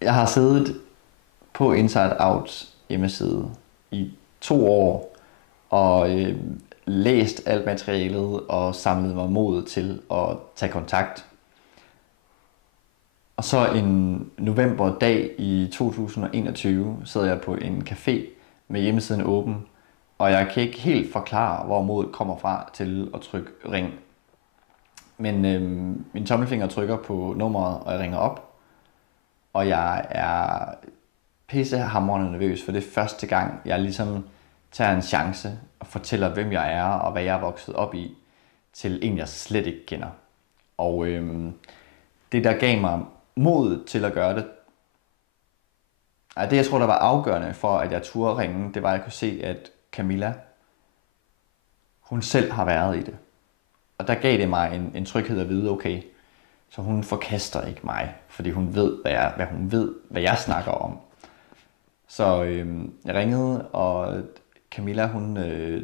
Jeg har siddet på Inside Out hjemmeside i 2 år og læst alt materialet og samlet mig mod til at tage kontakt. Og så en novemberdag i 2021 sad jeg på en café med hjemmesiden åben, og jeg kan ikke helt forklare, hvor modet kommer fra til at trykke ring. Men min tommelfinger trykker på nummeret, og jeg ringer op, og jeg er pissehamrende nervøs, for det er første gang, jeg ligesom tager en chance og fortæller, hvem jeg er og hvad jeg er vokset op i, til en, jeg slet ikke kender. Og det, der gav mig mod til at gøre det, det jeg tror, der var afgørende for, at jeg turde ringe, det var, at jeg kunne se, at Camilla, hun selv har været i det. Og der gav det mig en tryghed at vide, okay, så hun forkaster ikke mig, fordi hun ved, hvad jeg snakker om. Så jeg ringede, og Camilla, hun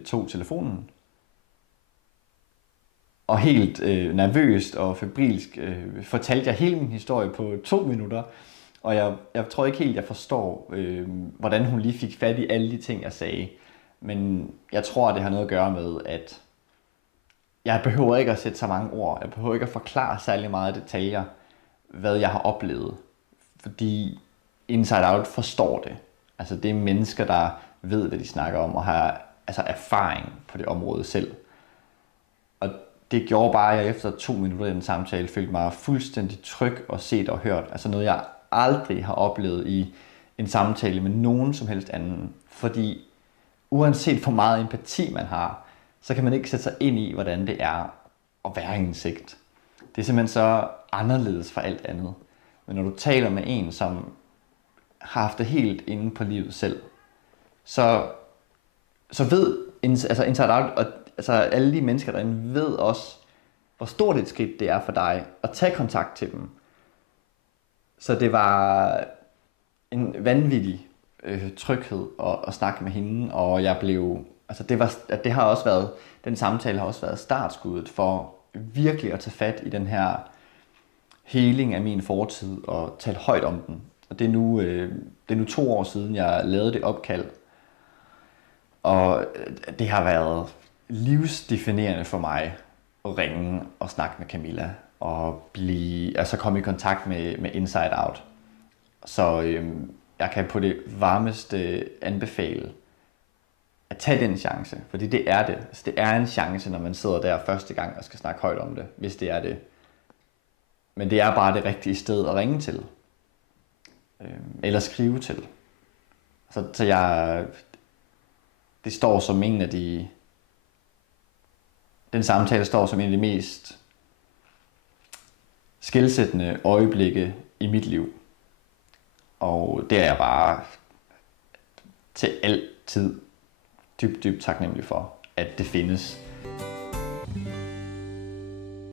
tog telefonen, og helt nervøst og febrilsk fortalte jeg hele min historie på 2 minutter. Og jeg tror ikke helt, jeg forstår, hvordan hun lige fik fat i alle de ting, jeg sagde. Men jeg tror, det har noget at gøre med, at jeg behøver ikke at sætte så mange ord. Jeg behøver ikke at forklare særlig meget detaljer, hvad jeg har oplevet. Fordi Inside Out forstår det. Altså det er mennesker, der ved, hvad de snakker om, og har erfaring på det område selv. Og det gjorde bare, at jeg efter 2 minutter i den samtale følte mig fuldstændig tryg og set og hørt. Altså noget, jeg aldrig har oplevet i en samtale med nogen som helst anden. Fordi uanset hvor meget empati man har, så kan man ikke sætte sig ind i, hvordan det er at være i en sekt. Det er simpelthen så anderledes fra alt andet. Men når du taler med en, som har haft det helt inde på livet selv, så ved Inside Out, og alle de mennesker derinde ved også, hvor stort et skridt det er for dig at tage kontakt til dem. Så det var en vanvittig tryghed at snakke med hende, og jeg blev, det har også været, den samtale har også været startskuddet for virkelig at tage fat i den her heling af min fortid og tale højt om den. Og det er nu 2 år siden, jeg lavede det opkald, og det har været livsdefinerende for mig at ringe og snakke med Camilla og komme i kontakt med Inside Out. Så jeg kan på det varmeste anbefale at tage den chance, fordi det er det. Altså, det er en chance, når man sidder der første gang og skal snakke højt om det, hvis det er det. Men det er bare det rigtige sted at ringe til. Eller skrive til. Det står som en af den samtale står som en af de mest skelsættende øjeblikke i mit liv. Og det er jeg bare til altid dybt taknemmelig for, at det findes.